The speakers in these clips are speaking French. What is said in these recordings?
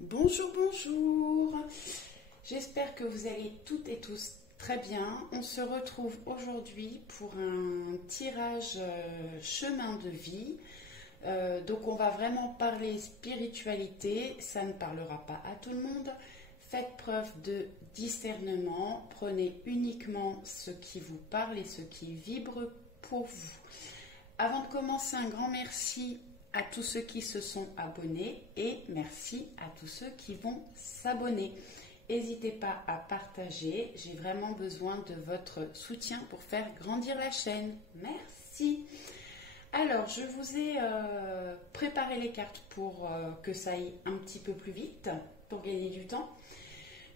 Bonjour, bonjour. J'espère que vous allez toutes et tous très bien. On se retrouve aujourd'hui pour un tirage chemin de vie. Donc on va vraiment parler spiritualité. Ça ne parlera pas à tout le monde. Faites preuve de discernement. Prenez uniquement ce qui vous parle et ce qui vibre pour vous. Avant de commencer, un grand merci à tous ceux qui se sont abonnés et merci à tous ceux qui vont s'abonner. N'hésitez pas à partager, j'ai vraiment besoin de votre soutien pour faire grandir la chaîne. Merci. Alors, je vous ai préparé les cartes pour que ça aille un petit peu plus vite, pour gagner du temps.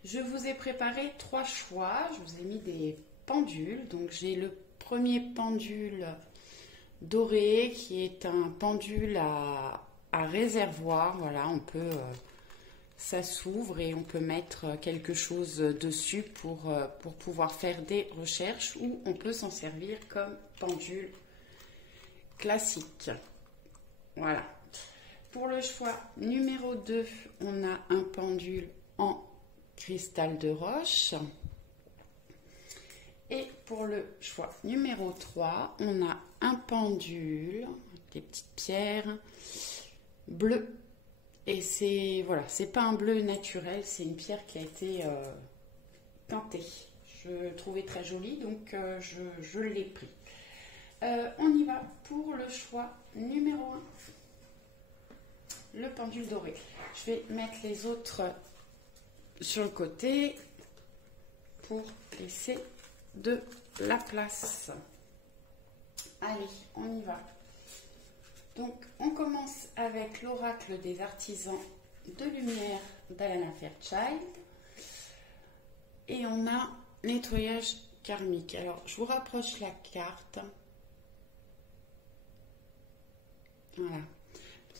Je vous ai préparé 3 choix, je vous ai mis des pendules. Donc j'ai le premier pendule doré qui est un pendule à réservoir. Voilà, on peut, ça s'ouvre et on peut mettre quelque chose dessus pour pouvoir faire des recherches, ou on peut s'en servir comme pendule classique. Voilà. Pour le choix numéro 2, on a un pendule en cristal de roche. Et pour le choix numéro 3, on a un pendule, des petites pierres bleues. Et c'est voilà, c'est pas un bleu naturel, c'est une pierre qui a été teintée. Je trouvais très jolie, donc je l'ai pris. On y va pour le choix numéro 1, le pendule doré. Je vais mettre les autres sur le côté pour laisser de la place. Allez, on y va. Donc, on commence avec l'oracle des artisans de lumière d'Alana Fairchild. Et on a nettoyage karmique. Alors, je vous rapproche la carte. Voilà.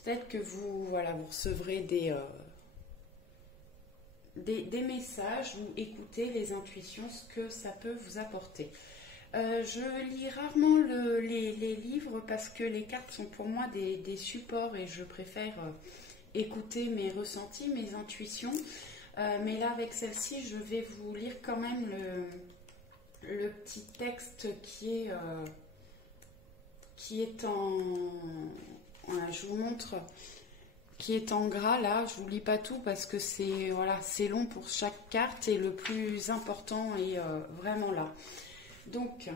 Peut-être que vous recevrez des messages ou écoutez les intuitions, ce que ça peut vous apporter. Je lis rarement les livres parce que les cartes sont pour moi des supports et je préfère écouter mes ressentis, mes intuitions. Mais là, avec celle-ci, je vais vous lire quand même le petit texte qui est en... Voilà, je vous montre... qui est en gras. Là, je vous lis pas tout parce que c'est long pour chaque carte et le plus important est vraiment là. Donc,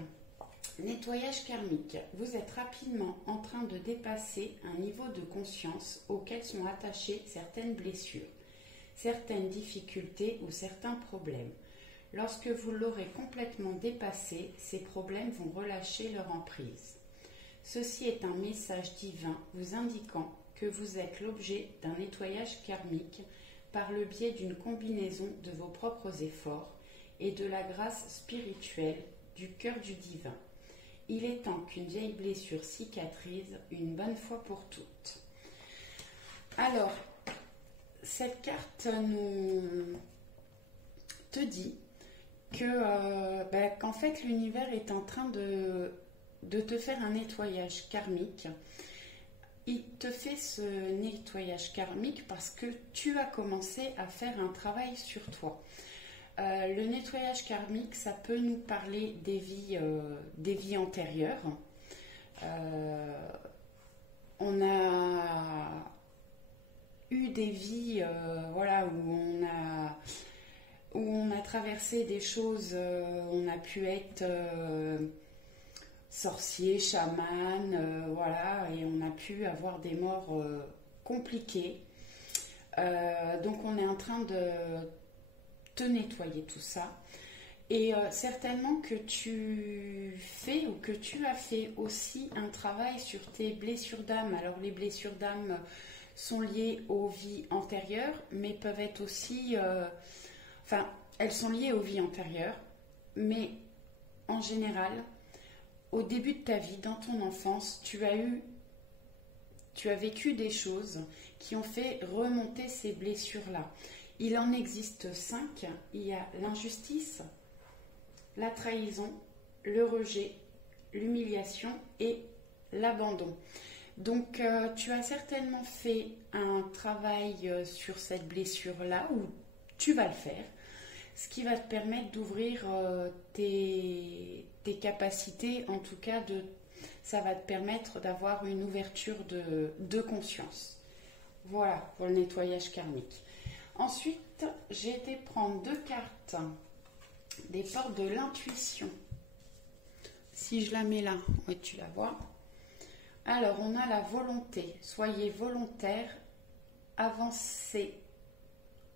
nettoyage karmique. Vous êtes rapidement en train de dépasser un niveau de conscience auquel sont attachées certaines blessures, certaines difficultés ou certains problèmes. Lorsque vous l'aurez complètement dépassé, ces problèmes vont relâcher leur emprise. Ceci est un message divin vous indiquant que vous êtes l'objet d'un nettoyage karmique par le biais d'une combinaison de vos propres efforts et de la grâce spirituelle du cœur du divin. Il est temps qu'une vieille blessure cicatrise une bonne fois pour toutes. Alors, cette carte nous te dit qu'en fait l'univers est en train de te faire un nettoyage karmique. Il te fait ce nettoyage karmique parce que tu as commencé à faire un travail sur toi. Le nettoyage karmique, ça peut nous parler des vies antérieures. On a eu des vies où on a traversé des choses, on a pu être... sorcier, chaman, et on a pu avoir des morts compliquées. Donc on est en train de te nettoyer tout ça. Et certainement que tu fais ou que tu as fait aussi un travail sur tes blessures d'âme. Alors les blessures d'âme sont liées aux vies antérieures, mais peuvent être aussi... elles sont liées aux vies antérieures, mais en général... Au début de ta vie, dans ton enfance, tu as vécu des choses qui ont fait remonter ces blessures-là. Il en existe 5. Il y a l'injustice, la trahison, le rejet, l'humiliation et l'abandon. Donc, tu as certainement fait un travail sur cette blessure-là, ou tu vas le faire, ce qui va te permettre d'ouvrir tes capacités, en tout cas, ça va te permettre d'avoir une ouverture de conscience. Voilà, pour le nettoyage karmique. Ensuite, j'ai été prendre 2 cartes des portes de l'intuition. Si je la mets là, oui, tu la vois. Alors, on a la volonté. Soyez volontaire, avancez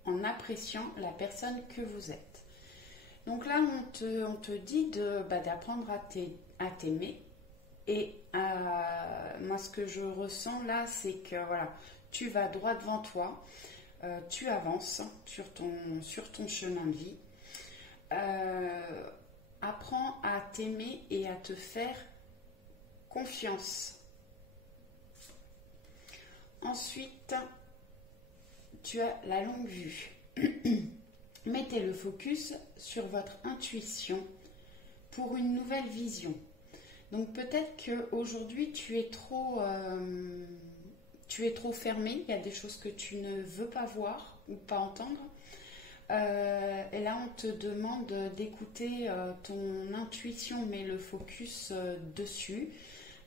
en appréciant la personne que vous êtes. Donc là, on te dit d'apprendre à t'aimer. Et moi, ce que je ressens là, c'est que voilà, tu vas droit devant toi, tu avances sur ton chemin de vie. Apprends à t'aimer et à te faire confiance. Ensuite, tu as la longue vue. Mettez le focus sur votre intuition pour une nouvelle vision. Donc peut-être qu'aujourd'hui tu es trop fermé, il y a des choses que tu ne veux pas voir ou pas entendre. Et là on te demande d'écouter ton intuition, mais le focus dessus.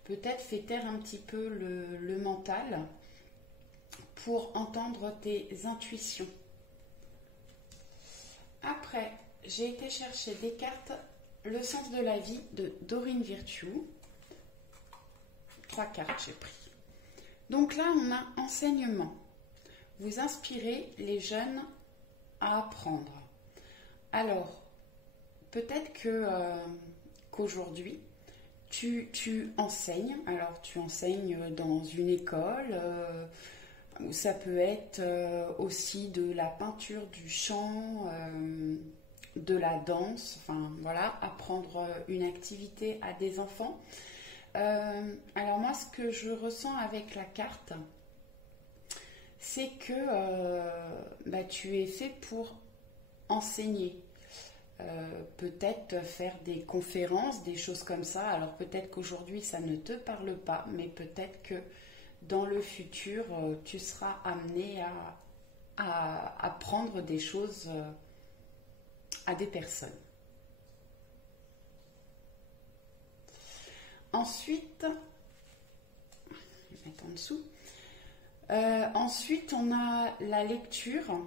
Peut-être fais taire un petit peu le mental pour entendre tes intuitions. Après, j'ai été chercher des cartes Le sens de la vie de Doreen Virtue. 3 cartes j'ai pris. Donc là, on a enseignement. Vous inspirez les jeunes à apprendre. Alors, peut-être qu'aujourd'hui, tu enseignes. Alors, tu enseignes dans une école. Ça peut être aussi de la peinture, du chant, de la danse. Enfin, voilà, apprendre une activité à des enfants. Alors moi, ce que je ressens avec la carte, c'est que tu es fait pour enseigner. Peut-être faire des conférences, des choses comme ça. Alors peut-être qu'aujourd'hui, ça ne te parle pas, mais peut-être que dans le futur, tu seras amené à apprendre des choses à des personnes. Ensuite, je vais mettre en dessous. Ensuite, on a la lecture.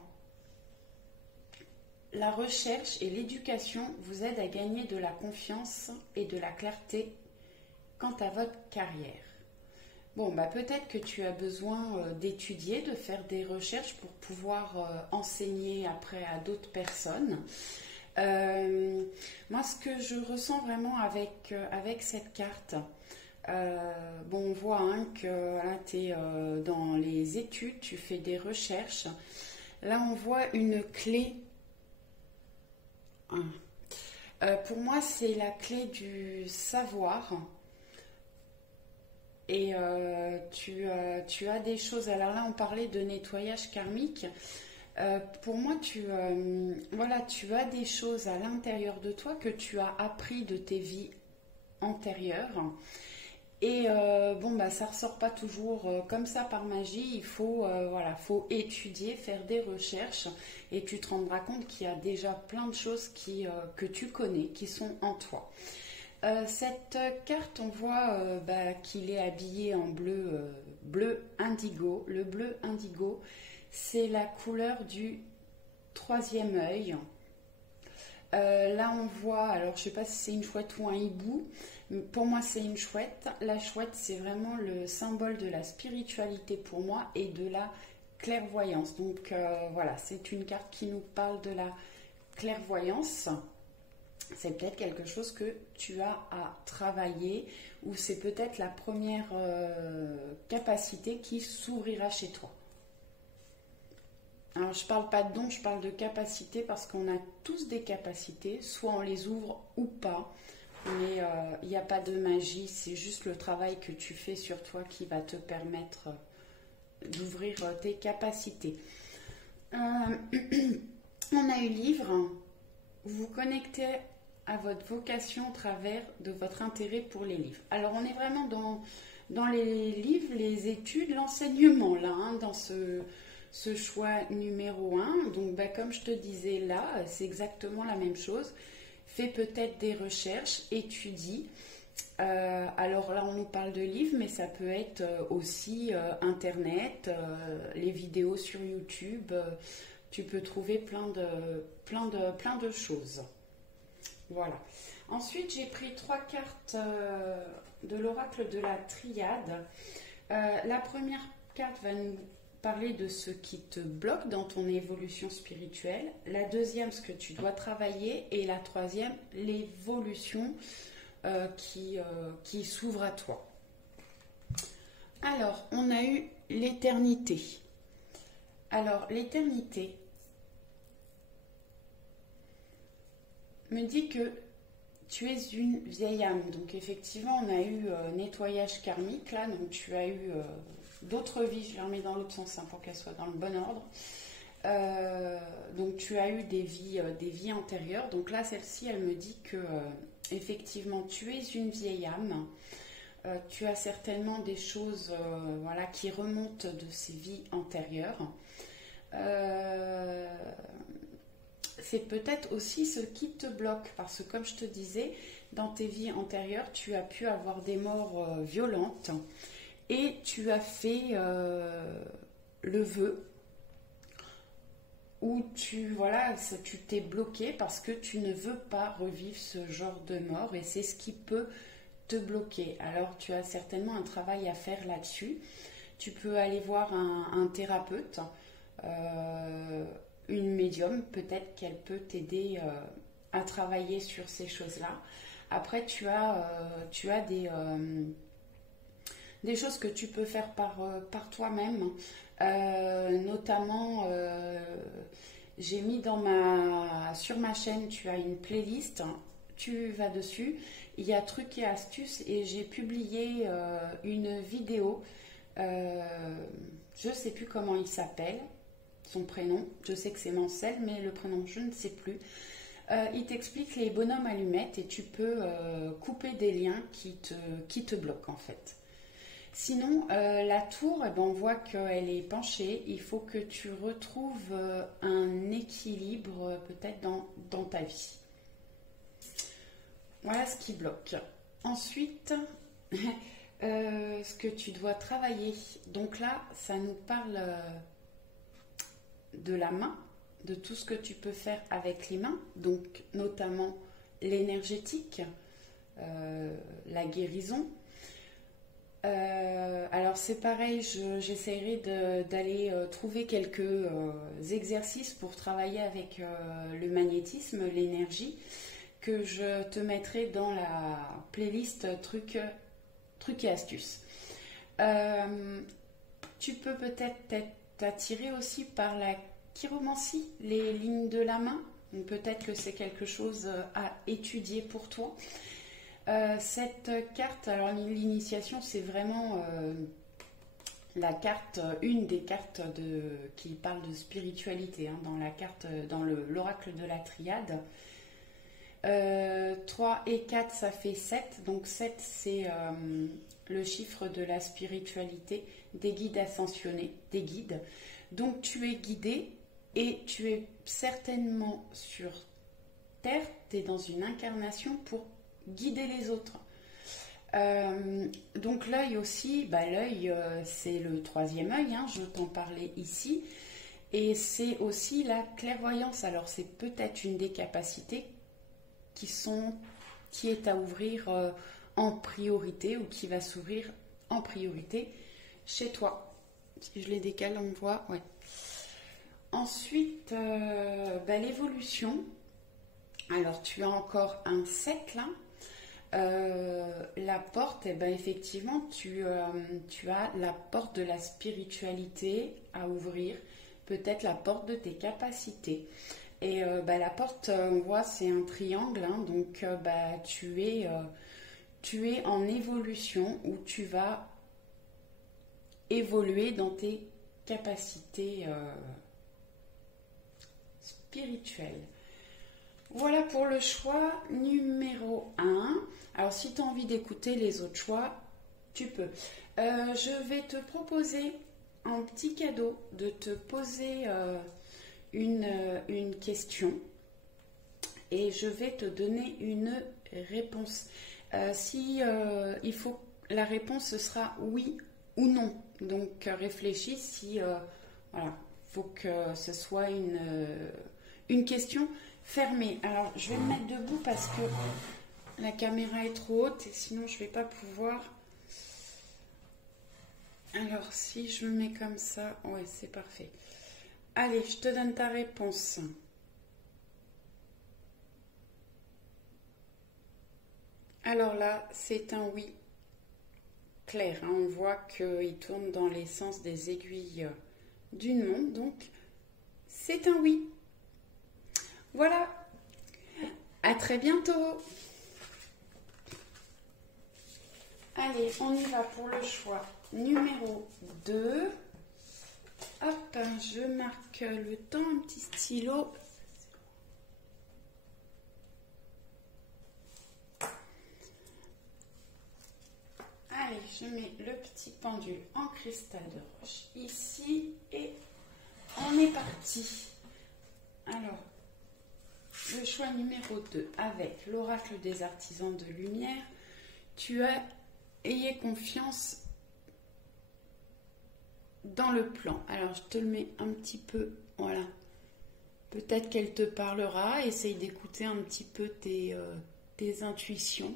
La recherche et l'éducation vous aident à gagner de la confiance et de la clarté quant à votre carrière. Bon, peut-être que tu as besoin d'étudier, de faire des recherches pour pouvoir enseigner après à d'autres personnes. Moi, ce que je ressens vraiment avec cette carte, on voit que tu es dans les études, tu fais des recherches. Là, on voit une clé. Pour moi, c'est la clé du savoir. Et tu as des choses. Alors là, on parlait de nettoyage karmique. Pour moi, tu as des choses à l'intérieur de toi que tu as appris de tes vies antérieures. Et ça ressort pas toujours comme ça par magie. Il faut étudier, faire des recherches, et tu te rendras compte qu'il y a déjà plein de choses que tu connais, qui sont en toi. Cette carte, on voit qu'il est habillé en bleu indigo. Le bleu indigo, c'est la couleur du 3e œil. Là, on voit, alors je ne sais pas si c'est une chouette ou un hibou, mais pour moi, c'est une chouette. La chouette, c'est vraiment le symbole de la spiritualité pour moi et de la clairvoyance. Donc c'est une carte qui nous parle de la clairvoyance. C'est peut-être quelque chose que tu as à travailler, ou c'est peut-être la première capacité qui s'ouvrira chez toi. Alors je ne parle pas de don, je parle de capacité, parce qu'on a tous des capacités, soit on les ouvre ou pas, mais il n'y a pas de magie, c'est juste le travail que tu fais sur toi qui va te permettre d'ouvrir tes capacités. On a eu livre, vous connectez à votre vocation au travers de votre intérêt pour les livres. Alors on est vraiment dans les livres, les études, l'enseignement, là, hein, dans ce choix numéro 1. Donc, bah, comme je te disais là, c'est exactement la même chose. Fais peut-être des recherches, étudie. Alors là, on nous parle de livres, mais ça peut être aussi Internet, les vidéos sur YouTube. Tu peux trouver plein de choses. Voilà. Ensuite, j'ai pris 3 cartes de l'oracle de la triade. La première carte va nous parler de ce qui te bloque dans ton évolution spirituelle. La deuxième, ce que tu dois travailler. Et la troisième, l'évolution qui s'ouvre à toi. Alors, on a eu l'éternité. Alors, l'éternité me dit que tu es une vieille âme. Donc, effectivement, on a eu nettoyage karmique, là. Donc, tu as eu d'autres vies. Je les remets dans l'autre sens, hein, pour qu'elles soient dans le bon ordre. Donc, tu as eu des vies antérieures. Donc là, celle-ci, elle me dit que effectivement, tu es une vieille âme. Tu as certainement des choses voilà, qui remontent de ces vies antérieures. C'est peut-être aussi ce qui te bloque, parce que comme je te disais, dans tes vies antérieures, tu as pu avoir des morts violentes et tu as fait le vœu où tu t'es bloqué parce que tu ne veux pas revivre ce genre de mort, et c'est ce qui peut te bloquer. Alors tu as certainement un travail à faire là-dessus. Tu peux aller voir un thérapeute, une médium, peut-être qu'elle peut t'aider à travailler sur ces choses-là. Après, tu as des choses que tu peux faire par toi-même. Notamment, j'ai mis sur ma chaîne, tu as une playlist, tu vas dessus, il y a trucs et astuces, et j'ai publié une vidéo, je ne sais plus comment il s'appelle, son prénom, je sais que c'est Mancel, mais le prénom je ne sais plus. Il t'explique les bonhommes allumettes et tu peux couper des liens qui te bloquent en fait. Sinon, la tour, eh ben, on voit qu'elle est penchée. Il faut que tu retrouves un équilibre peut-être dans ta vie. Voilà ce qui bloque. Ensuite, ce que tu dois travailler. Donc là, ça nous parle de la main, de tout ce que tu peux faire avec les mains. Donc, notamment l'énergétique, la guérison. Alors c'est pareil, j'essaierai d'aller trouver quelques exercices pour travailler avec le magnétisme, l'énergie, que je te mettrai dans la playlist trucs et astuces. Tu peux peut-être t'attirer aussi par la chiromancie, les lignes de la main. Peut-être que c'est quelque chose à étudier pour toi. Cette carte, alors l'initiation, c'est vraiment la carte, une des cartes qui parle de spiritualité, hein, dans l'oracle de la triade. 3 et 4, ça fait 7. Donc 7, c'est le chiffre de la spiritualité, des guides ascensionnés, des guides. Donc tu es guidé et tu es certainement sur Terre, tu es dans une incarnation pour guider les autres. Donc l'œil aussi, l'œil c'est le 3e œil, hein, je t'en parlais ici, et c'est aussi la clairvoyance. Alors c'est peut-être une des capacités qui est à ouvrir en priorité, ou qui va s'ouvrir en priorité chez toi. Si je les décale, on voit, ouais. Ensuite, l'évolution. Alors tu as encore un 7 là. La porte, effectivement, tu as la porte de la spiritualité à ouvrir, peut-être la porte de tes capacités. Et la porte, on voit, c'est un triangle, hein, donc tu es en évolution, où tu vas évoluer dans tes capacités spirituelles. Voilà pour le choix numéro 1. Alors, si tu as envie d'écouter les autres choix, tu peux. Je vais te proposer en petit cadeau de te poser une question et je vais te donner une réponse. Il faut, la réponse ce sera oui ou non. Donc réfléchis si voilà, faut que ce soit une question fermée. Alors je vais me mettre debout parce que la caméra est trop haute et sinon je vais pas pouvoir. Alors si je me mets comme ça, ouais, c'est parfait. Allez, je te donne ta réponse. Alors là, c'est un oui clair, hein. On voit qu'il tourne dans les sens des aiguilles d'une montre, donc c'est un oui. Voilà, à très bientôt. Allez, on y va pour le choix numéro 2. Hop, je marque le temps, un petit stylo. Allez, je mets le petit pendule en cristal de roche ici et on est parti. Alors, le choix numéro 2 avec l'oracle des artisans de lumière. Ayez confiance dans le plan. Alors, je te le mets un petit peu, voilà. Peut-être qu'elle te parlera. Essaye d'écouter un petit peu tes intuitions.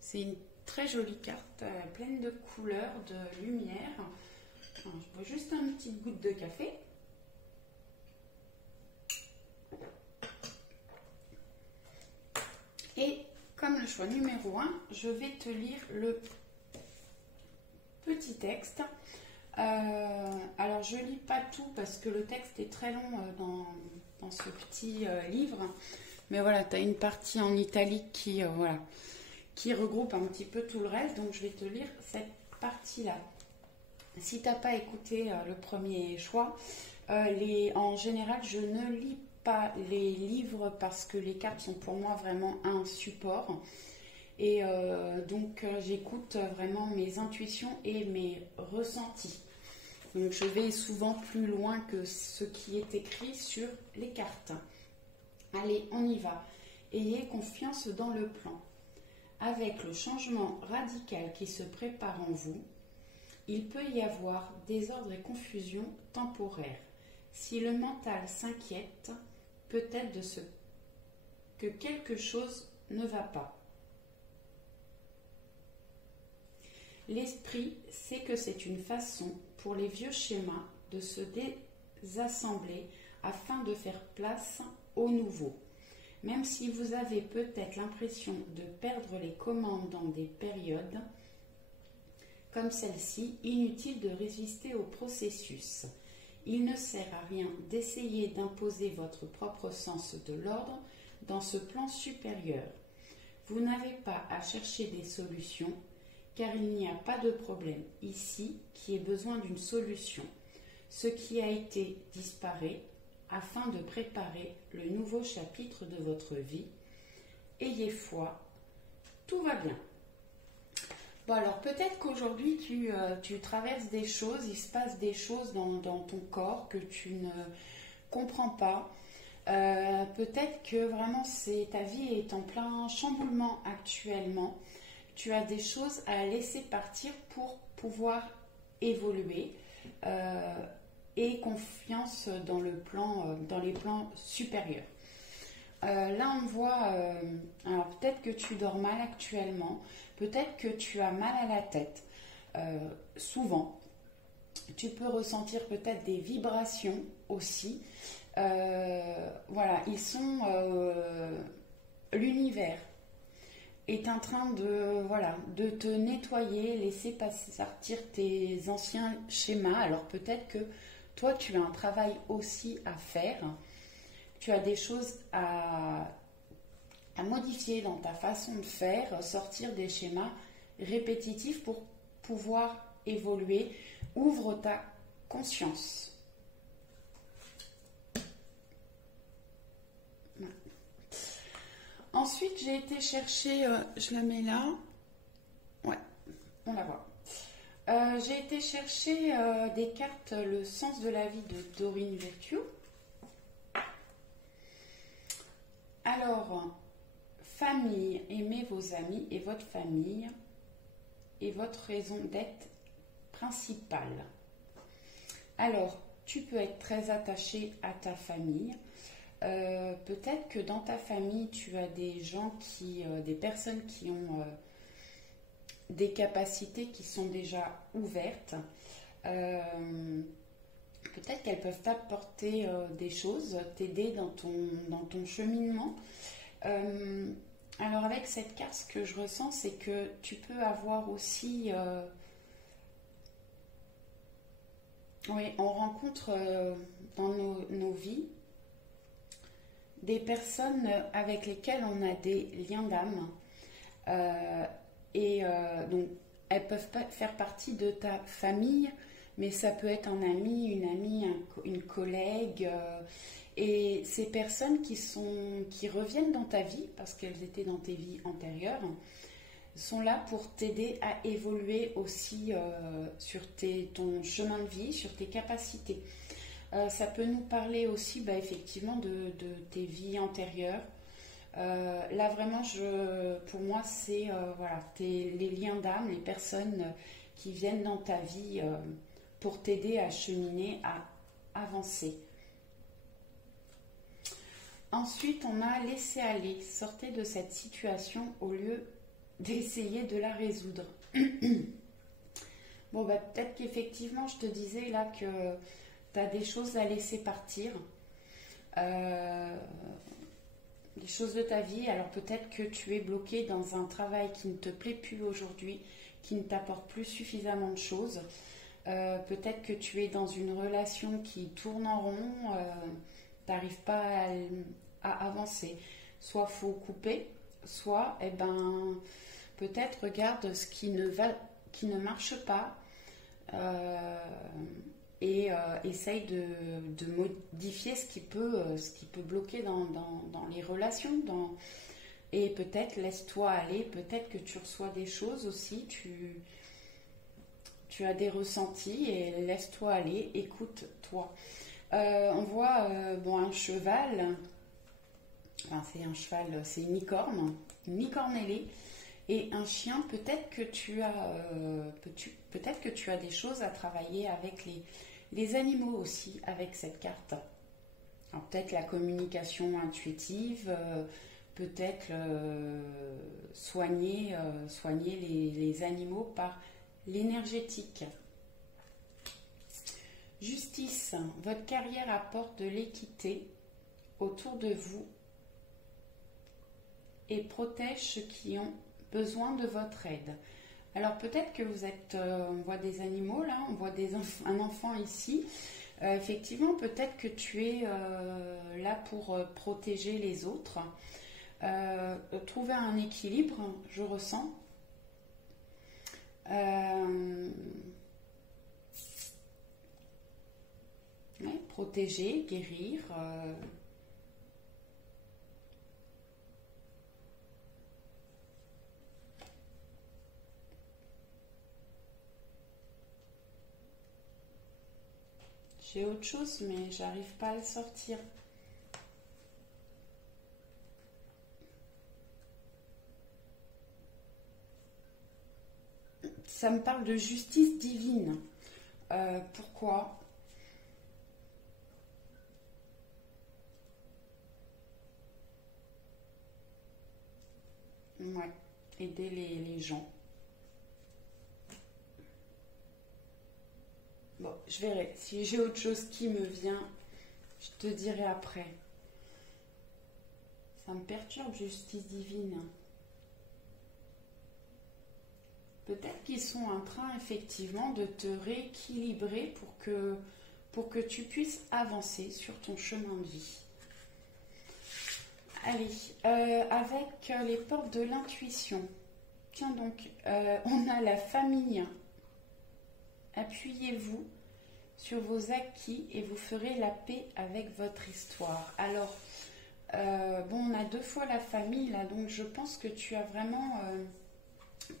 C'est une très jolie carte, pleine de couleurs, de lumière. Alors, je bois juste une petite goutte de café. Et comme le choix numéro 1, je vais te lire le petit texte. Alors, je lis pas tout parce que le texte est très long dans ce petit livre. Mais voilà, tu as une partie en italique qui regroupe un petit peu tout le reste. Donc, je vais te lire cette partie-là. Si tu n'as pas écouté le premier choix, en général, je ne lis pas les livres parce que les cartes sont pour moi vraiment un support. Et donc, j'écoute vraiment mes intuitions et mes ressentis. Donc, je vais souvent plus loin que ce qui est écrit sur les cartes. Allez, on y va. Ayez confiance dans le plan. Avec le changement radical qui se prépare en vous, il peut y avoir désordre et confusion temporaire. Si le mental s'inquiète, peut-être de ce que quelque chose ne va pas. L'esprit sait que c'est une façon pour les vieux schémas de se désassembler afin de faire place au nouveau. Même si vous avez peut-être l'impression de perdre les commandes dans des périodes comme celle-ci, inutile de résister au processus. Il ne sert à rien d'essayer d'imposer votre propre sens de l'ordre dans ce plan supérieur. Vous n'avez pas à chercher des solutions, car il n'y a pas de problème ici qui ait besoin d'une solution. Ce qui a été disparaît afin de préparer le nouveau chapitre de votre vie. Ayez foi, tout va bien. Bon, alors peut-être qu'aujourd'hui tu traverses des choses, il se passe des choses dans ton corps que tu ne comprends pas. Peut-être que vraiment ta vie est en plein chamboulement actuellement. Tu as des choses à laisser partir pour pouvoir évoluer et confiance dans les plans supérieurs. Là, on voit, alors peut-être que tu dors mal actuellement, peut-être que tu as mal à la tête. Souvent, tu peux ressentir peut-être des vibrations aussi. Voilà, l'univers est en train de te nettoyer, laisser partir tes anciens schémas. Alors peut-être que toi, tu as un travail aussi à faire. Tu as des choses à modifier dans ta façon de faire, sortir des schémas répétitifs pour pouvoir évoluer. Ouvre ta conscience. Ensuite, j'ai été chercher, je la mets là. Ouais, on la voit. J'ai été chercher des cartes Le sens de la vie de Dorine Virtue. Alors, famille, aimez vos amis et votre famille est votre raison d'être principale. Alors, tu peux être très attaché à ta famille. Peut-être que dans ta famille, tu as des gens des personnes qui ont des capacités qui sont déjà ouvertes. Peut-être qu'elles peuvent t'apporter des choses, t'aider dans ton cheminement. Alors avec cette carte, ce que je ressens, c'est que tu peux avoir aussi... oui, on rencontre dans nos vies des personnes avec lesquelles on a des liens d'âme. Donc, elles peuvent pas faire partie de ta famille, mais ça peut être un ami, une amie, une collègue. Et ces personnes qui reviennent dans ta vie, parce qu'elles étaient dans tes vies antérieures, sont là pour t'aider à évoluer aussi sur ton chemin de vie, sur tes capacités. Ça peut nous parler aussi effectivement de tes vies antérieures. Là vraiment, pour moi, c'est les liens d'âme, les personnes qui viennent dans ta vie pour t'aider à cheminer, à avancer. Ensuite, on a laissé aller, sortez de cette situation au lieu d'essayer de la résoudre. Bon, peut-être qu'effectivement, je te disais là que tu as des choses à laisser partir. Des choses de ta vie. Alors peut-être que tu es bloqué dans un travail qui ne te plaît plus aujourd'hui, qui ne t'apporte plus suffisamment de choses. Peut-être que tu es dans une relation qui tourne en rond, tu n'arrives pas à avancer. Soit faut couper, soit peut-être regarde ce qui ne marche pas et essaye de modifier ce qui peut bloquer dans les relations. Et peut-être laisse-toi aller, peut-être que tu reçois des choses aussi, tu as des ressentis et laisse-toi aller, écoute-toi. On voit un cheval, c'est une licorne ailée, et un chien. Peut-être que tu as des choses à travailler avec les animaux aussi avec cette carte. Alors peut-être la communication intuitive, peut-être soigner les animaux par l'énergétique. Justice, votre carrière apporte de l'équité autour de vous et protège ceux qui ont besoin de votre aide. Alors peut-être que vous êtes, on voit des animaux là, on voit un enfant ici. Effectivement, peut-être que tu es là pour protéger les autres. Trouver un équilibre, je ressens. Protéger, guérir. J'ai autre chose, mais j'arrive pas à le sortir. Ça me parle de justice divine. Pourquoi ? Ouais, aider les gens. Bon, je verrai. Si j'ai autre chose qui me vient, je te dirai après. Ça me perturbe, justice divine. Peut-être qu'ils sont en train effectivement de te rééquilibrer pour que tu puisses avancer sur ton chemin de vie. Allez, avec les portes de l'intuition. Tiens donc, on a la famille. Appuyez-vous sur vos acquis et vous ferez la paix avec votre histoire. Alors, on a deux fois la famille là, donc je pense que tu as vraiment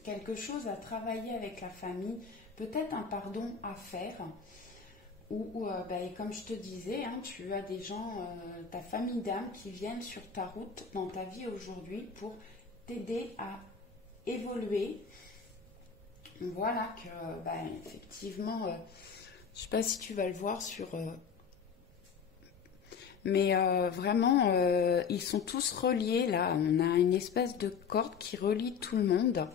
quelque chose à travailler avec la famille, peut-être un pardon à faire. Ou et comme je te disais, hein, tu as des gens, ta famille d'âme qui viennent sur ta route dans ta vie aujourd'hui pour t'aider à évoluer. Voilà que, effectivement, je ne sais pas si tu vas le voir sur... mais vraiment, ils sont tous reliés là. On a une espèce de corde qui relie tout le monde.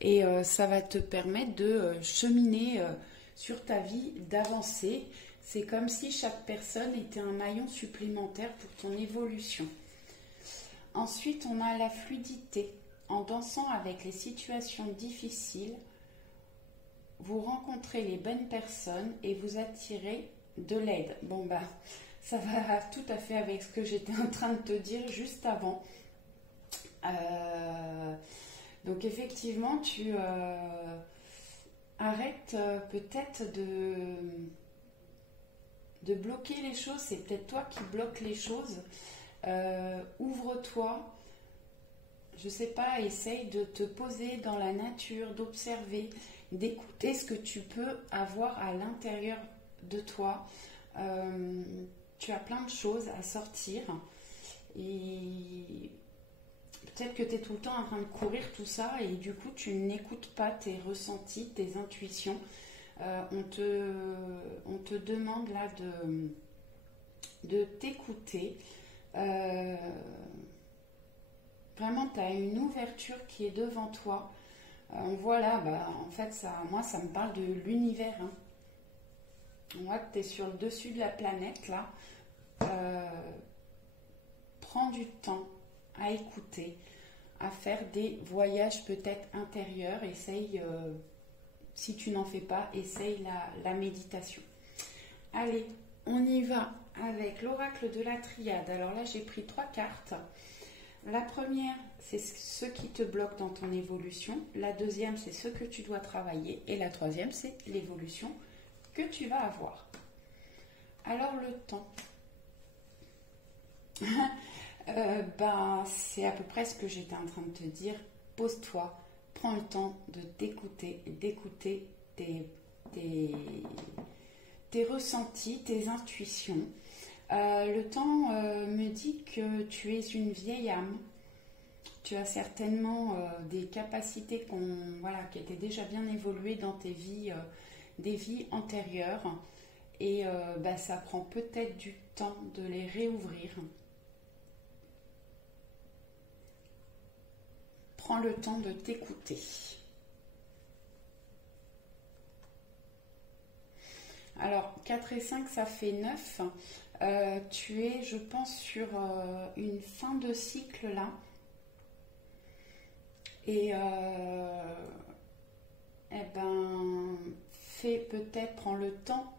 Et ça va te permettre de cheminer sur ta vie, d'avancer. C'est comme si chaque personne était un maillon supplémentaire pour ton évolution. Ensuite, on a la fluidité. En dansant avec les situations difficiles, vous rencontrez les bonnes personnes et vous attirez de l'aide. Bon, ça va tout à fait avec ce que j'étais en train de te dire juste avant. Donc effectivement, tu arrêtes peut-être de bloquer les choses. C'est peut-être toi qui bloques les choses. Ouvre-toi. Je sais pas, essaye de te poser dans la nature, d'observer, d'écouter ce que tu peux avoir à l'intérieur de toi. Tu as plein de choses à sortir. Et peut-être que tu es tout le temps en train de courir tout ça et du coup tu n'écoutes pas tes ressentis, tes intuitions. On te demande là de t'écouter. Vraiment, tu as une ouverture qui est devant toi. On voit là, en fait, moi ça me parle de l'univers. Hein. On voit que tu es sur le dessus de la planète là. Prends du temps à écouter, à faire des voyages peut-être intérieurs. Essaye, si tu n'en fais pas, essaye la méditation. Allez, on y va avec l'oracle de la triade. Alors là, j'ai pris 3 cartes. La première, c'est ce qui te bloque dans ton évolution. La deuxième, c'est ce que tu dois travailler. Et la troisième, c'est l'évolution que tu vas avoir. Alors le temps. C'est à peu près ce que j'étais en train de te dire. Pose-toi, prends le temps de t'écouter, d'écouter tes ressentis, tes intuitions. Le temps me dit que tu es une vieille âme. Tu as certainement des capacités qui étaient déjà bien évoluées dans tes vies, des vies antérieures. Et ça prend peut-être du temps de les réouvrir. Prends le temps de t'écouter. Alors, 4 et 5, ça fait 9. Tu es, je pense, sur une fin de cycle là. Et prends le temps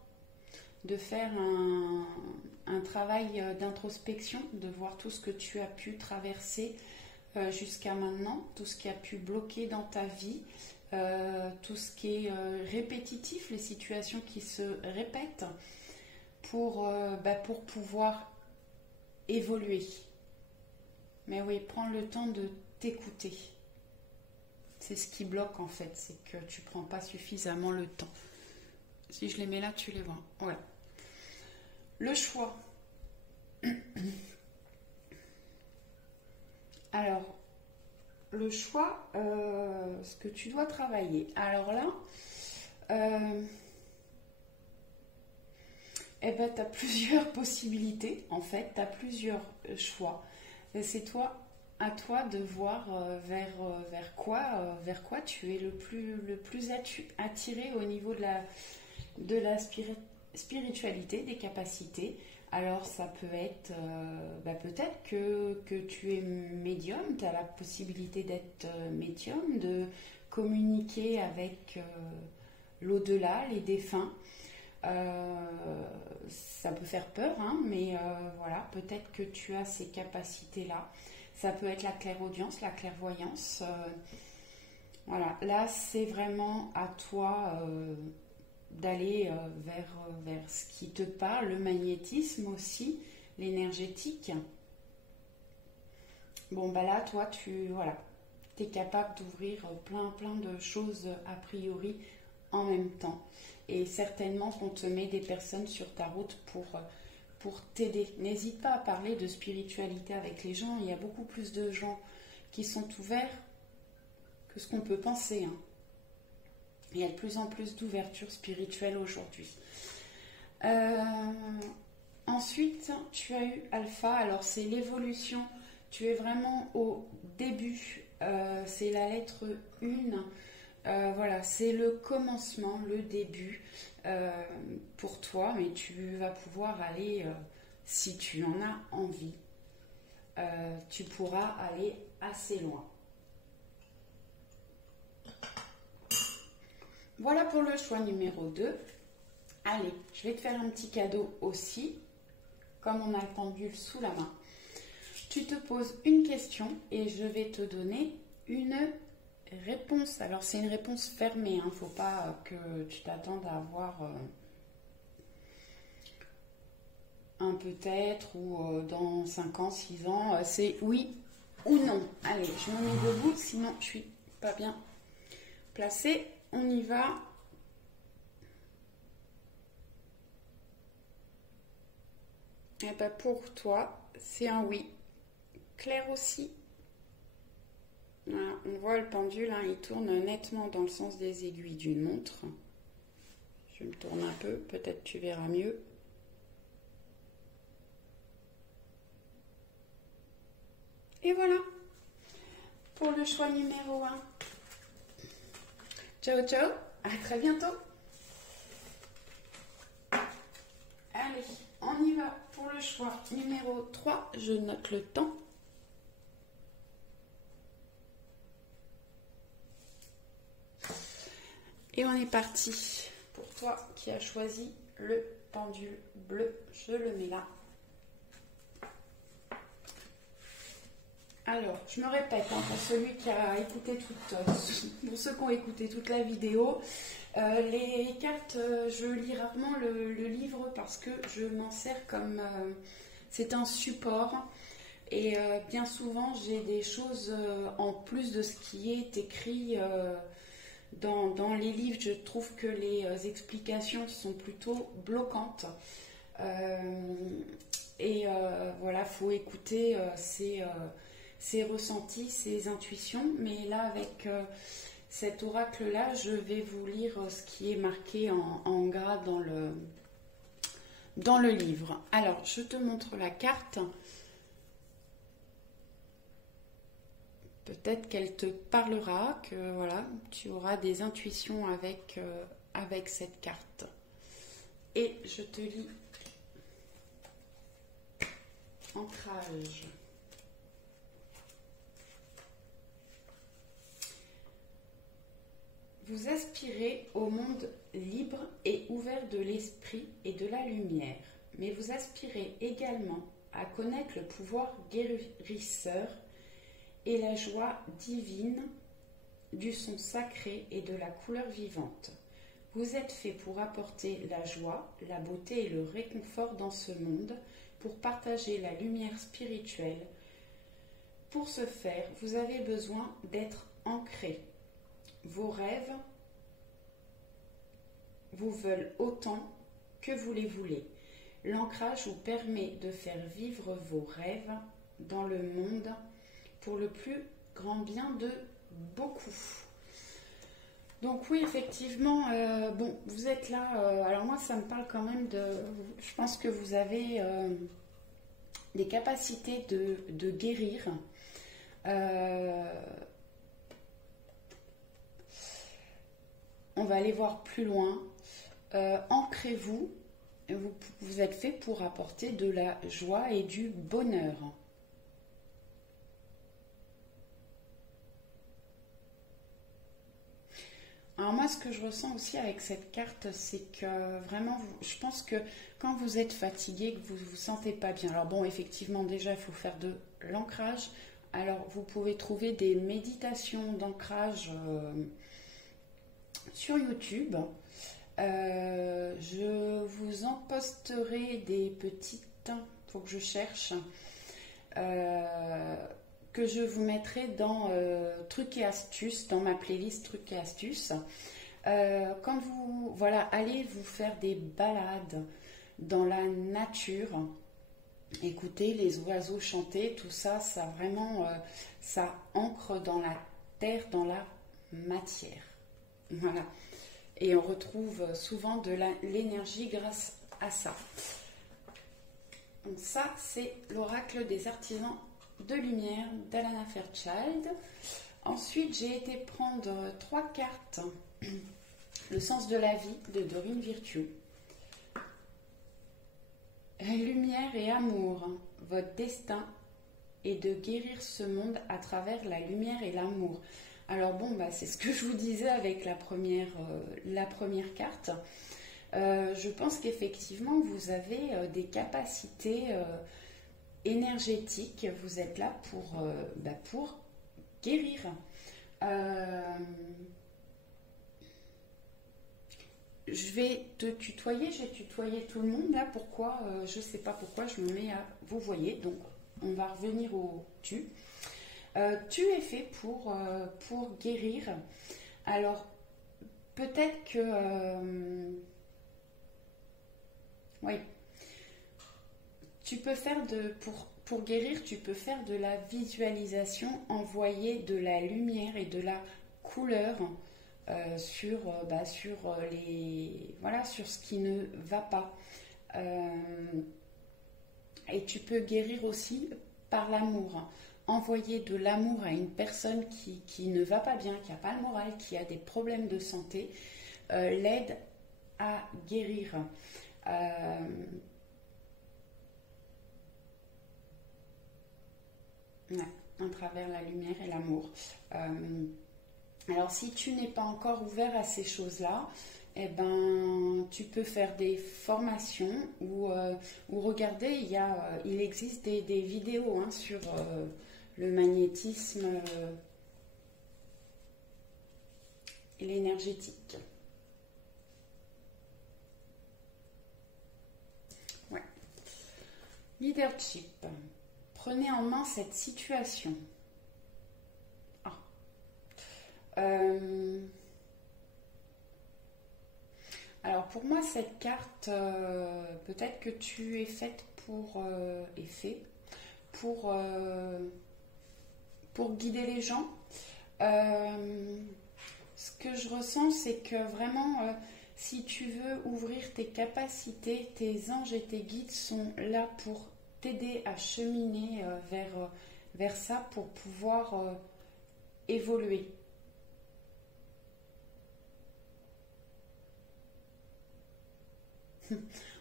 de faire un travail d'introspection, de voir tout ce que tu as pu traverser jusqu'à maintenant, tout ce qui a pu bloquer dans ta vie, tout ce qui est répétitif, les situations qui se répètent pour pouvoir évoluer. Mais oui, prends le temps de t'écouter. C'est ce qui bloque en fait, c'est que tu prends pas suffisamment le temps. Si je les mets là, tu les vois. Voilà. Le choix. Alors, le choix, ce que tu dois travailler. Alors là, tu as plusieurs possibilités, en fait, tu as plusieurs choix. C'est à toi de voir vers quoi tu es le plus attiré au niveau de la spiritualité, des capacités. Alors ça peut être peut-être que tu es médium, tu as la possibilité d'être médium, de communiquer avec l'au-delà, les défunts. Ça peut faire peur, hein, mais voilà, peut-être que tu as ces capacités-là. Ça peut être la clairaudience, la clairvoyance. Voilà, là c'est vraiment à toi d'aller vers ce qui te parle, le magnétisme aussi, l'énergétique. Bon, là, toi, tu es capable d'ouvrir plein de choses a priori en même temps. Et certainement qu'on te met des personnes sur ta route pour t'aider. N'hésite pas à parler de spiritualité avec les gens. Il y a beaucoup plus de gens qui sont ouverts que ce qu'on peut penser. Hein. Il y a de plus en plus d'ouverture spirituelle aujourd'hui. Ensuite, tu as eu Alpha. Alors, c'est l'évolution. Tu es vraiment au début. C'est la lettre 1. Voilà, c'est le commencement, le début pour toi. Mais tu vas pouvoir aller, si tu en as envie, tu pourras aller assez loin. Voilà pour le choix numéro 2. Allez, je vais te faire un petit cadeau aussi. Comme on a le pendule sous la main, tu te poses une question et je vais te donner une réponse. Alors, c'est une réponse fermée. Il ne faut pas que tu t'attendes à avoir un peut-être ou dans 5 ans, 6 ans. C'est oui ou non. Allez, je me mets debout, sinon je suis pas bien placée. On y va. Et bien pour toi, c'est un oui. Claire aussi. Voilà, on voit le pendule, hein, il tourne nettement dans le sens des aiguilles d'une montre. Je me tourne un peu, peut-être tu verras mieux. Et voilà, pour le choix numéro 1. Ciao, ciao, à très bientôt. Allez, on y va pour le choix numéro 3. Je note le temps. Et on est parti. Pour toi qui as choisi le pendule bleu, je le mets là. Alors, je me répète, hein, pour celui qui a écouté pour ceux qui ont écouté toute la vidéo, les cartes, je lis rarement le livre parce que je m'en sers comme c'est un support et bien souvent j'ai des choses en plus de ce qui est écrit dans les livres. Je trouve que les explications sont plutôt bloquantes et voilà, faut écouter ses ressentis, ses intuitions, mais là avec cet oracle-là, je vais vous lire ce qui est marqué en gras dans le livre. Alors, je te montre la carte. Peut-être qu'elle te parlera, que voilà, tu auras des intuitions avec cette carte. Et je te lis ancrage. Vous aspirez au monde libre et ouvert de l'esprit et de la lumière, mais vous aspirez également à connaître le pouvoir guérisseur et la joie divine du son sacré et de la couleur vivante. Vous êtes fait pour apporter la joie, la beauté et le réconfort dans ce monde, pour partager la lumière spirituelle. Pour ce faire, vous avez besoin d'être ancré. Vos rêves vous veulent autant que vous les voulez. L'ancrage vous permet de faire vivre vos rêves dans le monde pour le plus grand bien de beaucoup. Donc oui, effectivement, bon, vous êtes là. Alors moi, ça me parle quand même de... Je pense que vous avez des capacités de guérir. On va aller voir plus loin. Ancrez-vous. Vous êtes fait pour apporter de la joie et du bonheur. Alors moi, ce que je ressens aussi avec cette carte, c'est que vraiment, je pense que quand vous êtes fatigué, que vous ne vous sentez pas bien, alors bon, effectivement, déjà, il faut faire de l'ancrage. Alors, vous pouvez trouver des méditations d'ancrage sur YouTube. Je vous en posterai des petites, il faut que je cherche, que que je vous mettrai dans trucs et astuces, dans ma playlist trucs et astuces. Quand vous allez vous faire des balades dans la nature, écoutez les oiseaux chanter, tout ça, ça vraiment, ça ancre dans la terre, dans la matière. Voilà. Et on retrouve souvent de l'énergie grâce à ça. Donc ça, c'est l'oracle des artisans de lumière d'Alana Fairchild. Ensuite, j'ai été prendre 3 cartes. Le sens de la vie de Dorine Virtue. Lumière et amour. Votre destin est de guérir ce monde à travers la lumière et l'amour. Alors bon, c'est ce que je vous disais avec la première carte. Je pense qu'effectivement, vous avez des capacités énergétiques. Vous êtes là pour guérir. Je vais te tutoyer, j'ai tutoyé tout le monde là, pourquoi, je ne sais pas pourquoi je me mets à vous voyez, donc on va revenir au tu. Tu es fait pour guérir. Alors peut-être que oui, tu peux faire pour guérir, tu peux faire de la visualisation, envoyer de la lumière et de la couleur sur ce qui ne va pas. Et tu peux guérir aussi par l'amour. Envoyer de l'amour à une personne qui ne va pas bien, qui n'a pas le moral, qui a des problèmes de santé, l'aide à guérir. À travers la lumière et l'amour. Alors, si tu n'es pas encore ouvert à ces choses-là, tu peux faire des formations ou regarder, il existe des vidéos sur le magnétisme et l'énergétique. Ouais. Leadership. Prenez en main cette situation. Alors pour moi cette carte, peut-être que tu es faite pour guider les gens. Ce que je ressens, c'est que vraiment si tu veux ouvrir tes capacités, tes anges et tes guides sont là pour t'aider à cheminer vers ça pour pouvoir évoluer.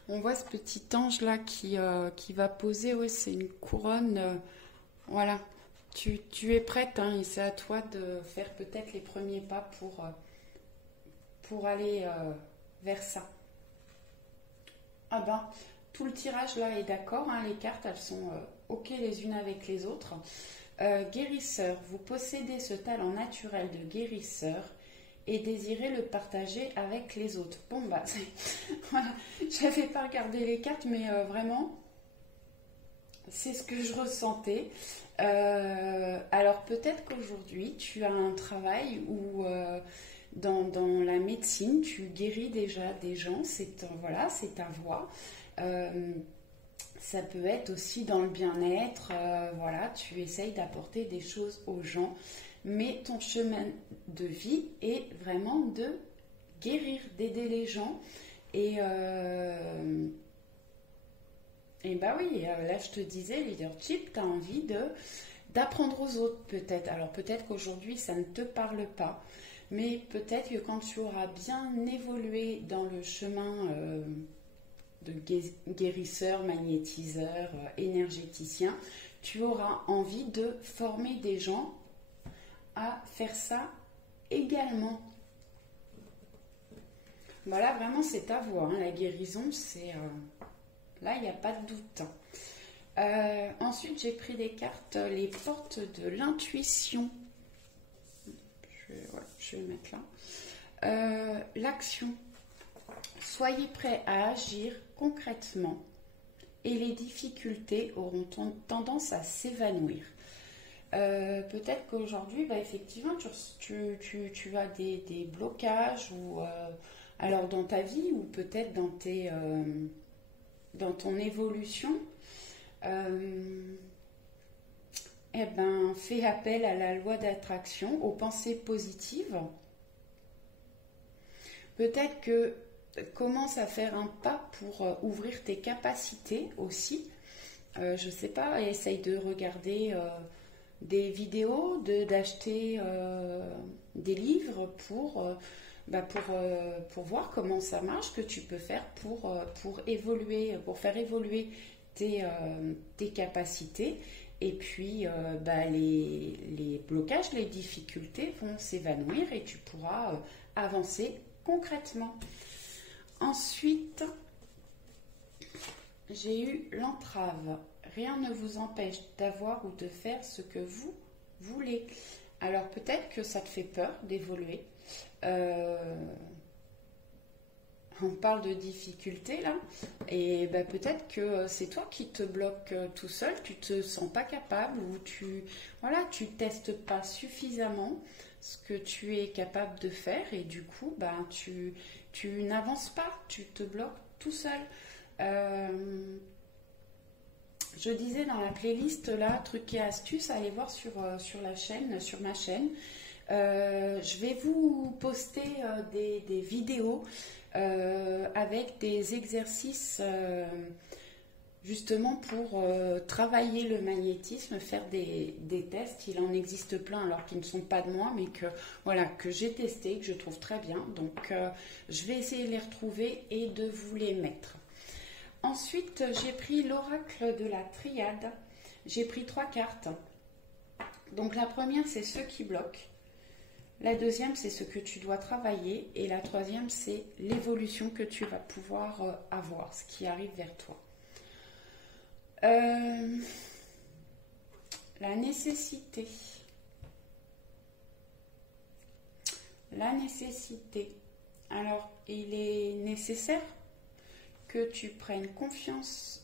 On voit ce petit ange là qui va poser, ouais, c'est une couronne, voilà, tu es prête, et c'est à toi de faire peut-être les premiers pas pour aller vers ça. Tout le tirage là est d'accord, les cartes elles sont ok les unes avec les autres. Guérisseur, vous possédez ce talent naturel de guérisseur et désirez le partager avec les autres. Bon, voilà, j'avais pas regardé les cartes, mais vraiment, c'est ce que je ressentais. Alors, peut-être qu'aujourd'hui, tu as un travail où, dans la médecine, tu guéris déjà des gens, c'est ta voie. Ça peut être aussi dans le bien-être, tu essayes d'apporter des choses aux gens. Mais ton chemin de vie est vraiment de guérir, d'aider les gens. Et là je te disais, leadership, tu as envie d'apprendre aux autres peut-être. Alors peut-être qu'aujourd'hui ça ne te parle pas, mais peut-être que quand tu auras bien évolué dans le chemin de guérisseur, magnétiseur, énergéticien, tu auras envie de former des gens à faire ça également. Voilà, vraiment c'est ta voie, la guérison, c'est là il n'y a pas de doute. Ensuite j'ai pris des cartes, les portes de l'intuition. Je vais le mettre là. L'action. Soyez prêts à agir concrètement et les difficultés auront tendance à s'évanouir. Peut-être qu'aujourd'hui, bah, effectivement, tu as des blocages ou alors dans ta vie ou peut-être dans ton évolution. Euh, eh ben, fais appel à la loi d'attraction, aux pensées positives. Peut-être que commence à faire un pas pour ouvrir tes capacités aussi. Je sais pas, essaye de regarder des vidéos, d'acheter des livres pour voir comment ça marche, que tu peux faire pour évoluer, pour faire évoluer tes capacités. Et puis, les blocages, les difficultés vont s'évanouir et tu pourras avancer concrètement. Ensuite, j'ai eu l'entrave. Rien ne vous empêche d'avoir ou de faire ce que vous voulez. Alors peut-être que ça te fait peur d'évoluer. On parle de difficultés là, et peut-être que c'est toi qui te bloques tout seul, tu te sens pas capable ou tu testes pas suffisamment ce que tu es capable de faire et du coup tu n'avances pas, tu te bloques tout seul. Je disais dans la playlist là, trucs et astuces, allez voir sur la chaîne, sur ma chaîne. Je vais vous poster des vidéos avec des exercices justement pour travailler le magnétisme, faire des tests. Il en existe plein alors qu'ils ne sont pas de moi, mais que j'ai testé, que je trouve très bien. Donc je vais essayer de les retrouver et de vous les mettre. Ensuite, j'ai pris l'oracle de la triade. J'ai pris 3 cartes. Donc la première, c'est ceux qui bloquent. La deuxième, c'est ce que tu dois travailler. Et la troisième, c'est l'évolution que tu vas pouvoir avoir, ce qui arrive vers toi. La nécessité. La nécessité. Alors, il est nécessaire que tu prennes conscience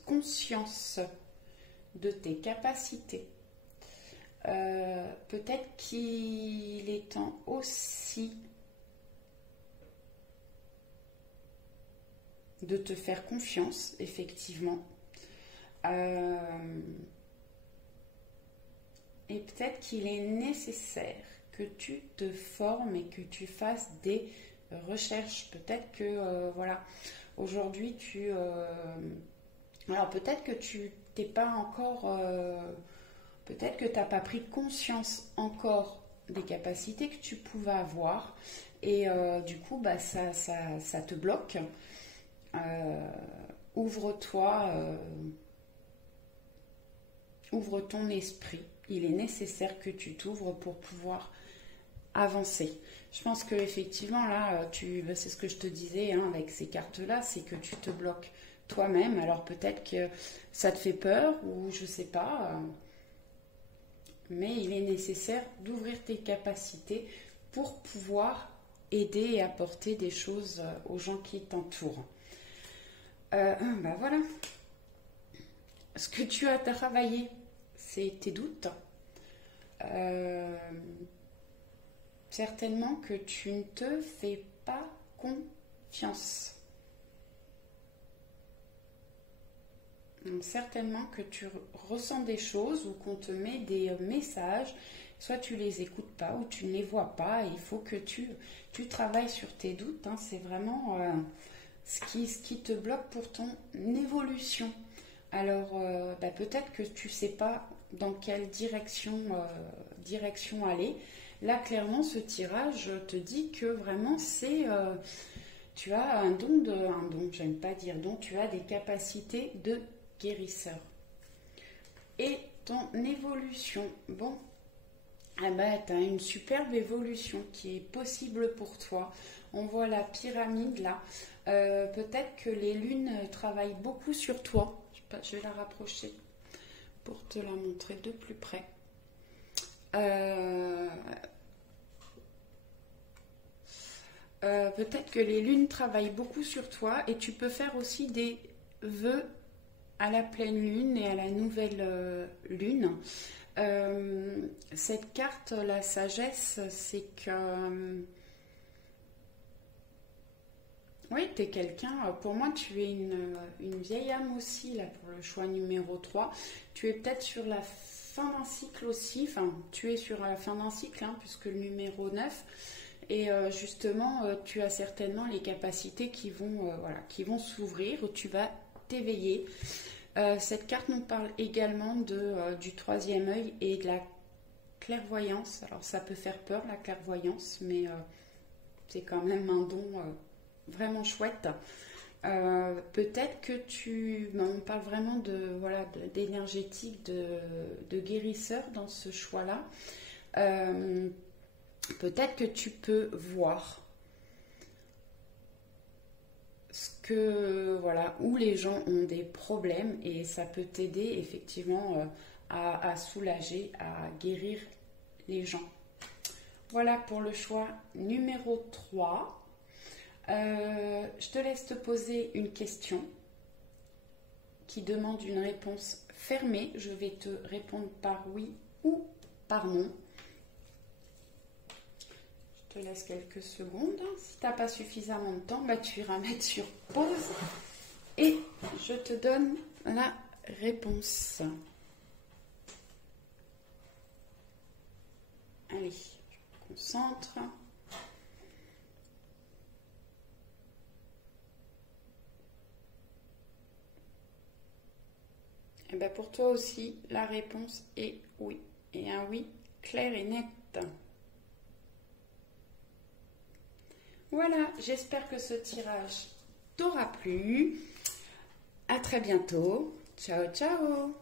de tes capacités. Peut-être qu'il est temps aussi de te faire confiance, effectivement. Et peut-être qu'il est nécessaire que tu te formes et que tu fasses des recherches. Peut-être que, aujourd'hui, alors peut-être que tu t'es pas encore... peut-être que tu n'as pas pris conscience encore des capacités que tu pouvais avoir. Et du coup, ça te bloque. Ouvre-toi, ouvre ton esprit. Il est nécessaire que tu t'ouvres pour pouvoir avancer. Je pense que effectivement là, c'est ce que je te disais avec ces cartes-là, c'est que tu te bloques toi-même. Alors peut-être que ça te fait peur ou je sais pas, mais il est nécessaire d'ouvrir tes capacités pour pouvoir aider et apporter des choses aux gens qui t'entourent. Voilà. Ce que tu as travaillé, c'est tes doutes. Certainement que tu ne te fais pas confiance. Donc, certainement que tu ressens des choses ou qu'on te met des messages, soit tu les écoutes pas ou tu ne les vois pas. Il faut que tu travailles sur tes doutes. C'est vraiment ce qui te bloque pour ton évolution. Alors, peut-être que tu ne sais pas dans quelle direction aller. Là, clairement, ce tirage te dit que vraiment, tu as un don, j'aime pas dire don, tu as des capacités de guérisseur. Et ton évolution, tu as une superbe évolution qui est possible pour toi. On voit la pyramide là. Peut-être que les lunes travaillent beaucoup sur toi. Je vais la rapprocher pour te la montrer de plus près. Peut-être que les lunes travaillent beaucoup sur toi et tu peux faire aussi des vœux à la pleine lune et à la nouvelle lune. Cette carte, la sagesse, c'est que... oui, tu es quelqu'un, pour moi tu es une vieille âme aussi, là pour le choix numéro 3. Tu es peut-être sur la fin d'un cycle aussi, enfin tu es sur la fin d'un cycle, hein, puisque le numéro 9, et justement tu as certainement les capacités qui vont, voilà, qui vont s'ouvrir, où tu vas t'éveiller. Cette carte nous parle également du troisième œil et de la clairvoyance. Alors ça peut faire peur la clairvoyance, mais c'est quand même un don vraiment chouette. Peut-être que on parle vraiment de voilà d'énergétique, de guérisseur dans ce choix-là. Peut-être que tu peux voir ce que voilà où les gens ont des problèmes et ça peut t'aider effectivement à soulager, à guérir les gens. Voilà pour le choix numéro 3. Je te laisse te poser une question qui demande une réponse fermée. Je vais te répondre par oui ou par non. Je te laisse quelques secondes. Si tu n'as pas suffisamment de temps, bah, tu iras mettre sur pause et je te donne la réponse. Allez, je me concentre. Et bien pour toi aussi, la réponse est oui. Et un oui clair et net. Voilà, j'espère que ce tirage t'aura plu. À très bientôt. Ciao, ciao.